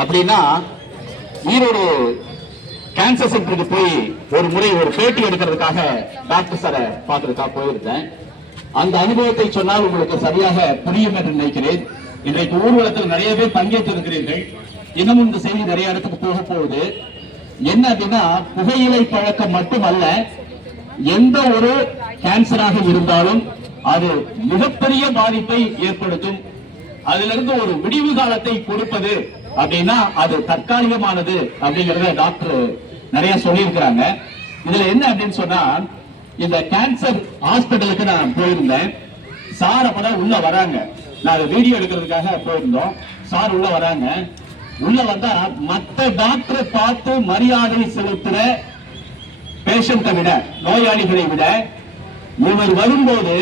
அப்படின்னா ஈரோடு கேன்சர் சென்டருக்கு போய் ஒரு முறை ஒரு பேட்டி எடுக்கிறதுக்காக டாக்டர் சாரை பார்க்கறதுக்காக போயிருந்தேன். அந்த அனுபவத்தை சொன்னால் உங்களுக்கு சரியாக புரியும் என்று நினைக்கிறேன். இன்றைக்கு ஊர்வலத்தில் நிறைய பேர் பங்கேற்றிருக்கிறீர்கள். இன்னமும் இந்த செய்தி நிறைய இடத்துக்கு போக போகுது. என்ன அப்படின்னா, புகையிலை பழக்கம் மட்டுமல்ல, எந்த ஒரு கேன்சராக இருந்தாலும் அது மிகப்பெரிய பாதிப்பை ஏற்படுத்தும். அதிலிருந்து ஒரு விடிவு காலத்தை கொடுப்பது அப்படின்னா அது தற்காலிகமானது அப்படிங்கறத டாக்டர் நிறைய சொல்லியிருக்கிறாங்க. இதுல என்ன அப்படின்னு சொன்னா, இந்த கேன்சர் ஹாஸ்பிட்டலுக்கு நான் போயிருந்தேன். சார் அப்பதான் உள்ள வராங்க. நான் வீடியோ எடுக்கிறதுக்காக போயிருந்தோம். சார் உள்ள வராங்க. உள்ள வந்தா மற்ற டாக்டரை பார்த்து மரியாதை செலுத்துற பேஷண்ட்டை விட, நோயாளிகளை விட, இவர் வரும்போது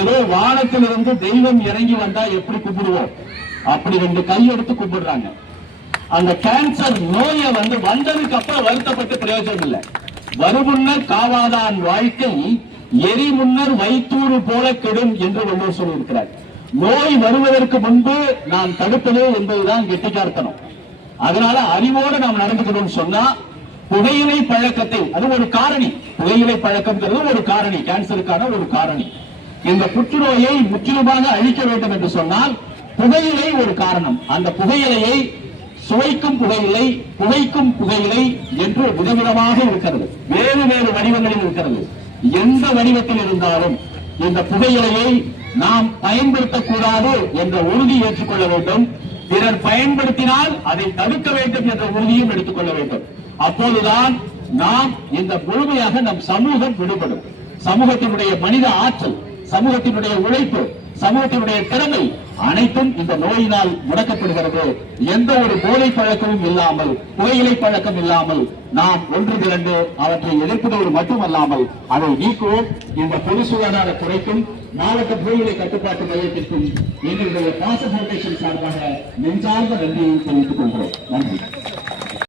ஏதோ வானத்திலிருந்து தெய்வம் இறங்கி வந்தா எப்படி கும்பிடுவோம் அப்படி 2 கையெடுத்து கும்பிடுறாங்க. அந்த கேன்சர் நோயை வந்ததுக்கு அப்புறம் வருத்தப்பட்டு பிரயோஜனம் இல்லை. வருமுன்னர் காவாதான் வாழ்க்கை எரி முன்னர் வைத்தூறு போல கெடும் என்று வள்ளுவர் சொல்லியிருக்கிறார். நோய் வருவதற்கு முன்பு நாம் தடுப்பது என்பதுதான் கெட்டிக்காரத்தனம். அதனால அறிவோடு நாம் நடந்துக்கணும்னு சொன்னா, புகையிலை பழக்கத்தை, அது ஒரு காரணி. புகையிலை பழக்கம் ஒரு காரணி, கேன்சருக்கான ஒரு காரணி. இந்த புற்றுநோயை முற்றிலுமாக அழிக்க வேண்டும் என்று சொன்னால் புகையிலை ஒரு காரணம். அந்த புகையிலையை சுவைக்கும் புகையிலை, புகைக்கும் புகையிலை என்று விதவிதமாக இருக்கிறது. வேறு வேறு வடிவங்களில் இருக்கிறது. எந்த வடிவத்தில் இருந்தாலும் இந்த புகையிலையை நாம் பயன்படுத்தக்கூடாது என்ற உறுதி ஏற்றுக்கொள்ள வேண்டும். பிறர் பயன்படுத்தினால் அதை தடுக்க வேண்டும் என்ற உறுதியும் எடுத்துக்கொள்ள வேண்டும். அப்போதுதான் நாம் இந்த முழுமையாக நம் சமூகம் விடுபடும். சமூகத்தினுடைய மனித ஆற்றல், சமூகத்தினுடைய உழைப்பு, சமூகத்தினுடைய திறமை அனைத்தும் இந்த நோயினால் முடக்கப்படுகிறது. எந்த ஒரு போதை பழக்கமும் இல்லாமல், புகையிலை பழக்கம் இல்லாமல் நாம் ஒன்று திரண்டு அவற்றை எதிர்ப்பதோடு மட்டுமல்லாமல் அதை நீக்குவோம். இந்த பொது சுகாதார துறைக்கும் மாவட்ட புகையிலை கட்டுப்பாட்டு மையத்திற்கும் எங்களுடைய பாச பவுண்டேஷன் சார்பாக நெஞ்சார்ந்த நன்றியை தெரிவித்துக் கொள்கிறோம். நன்றி.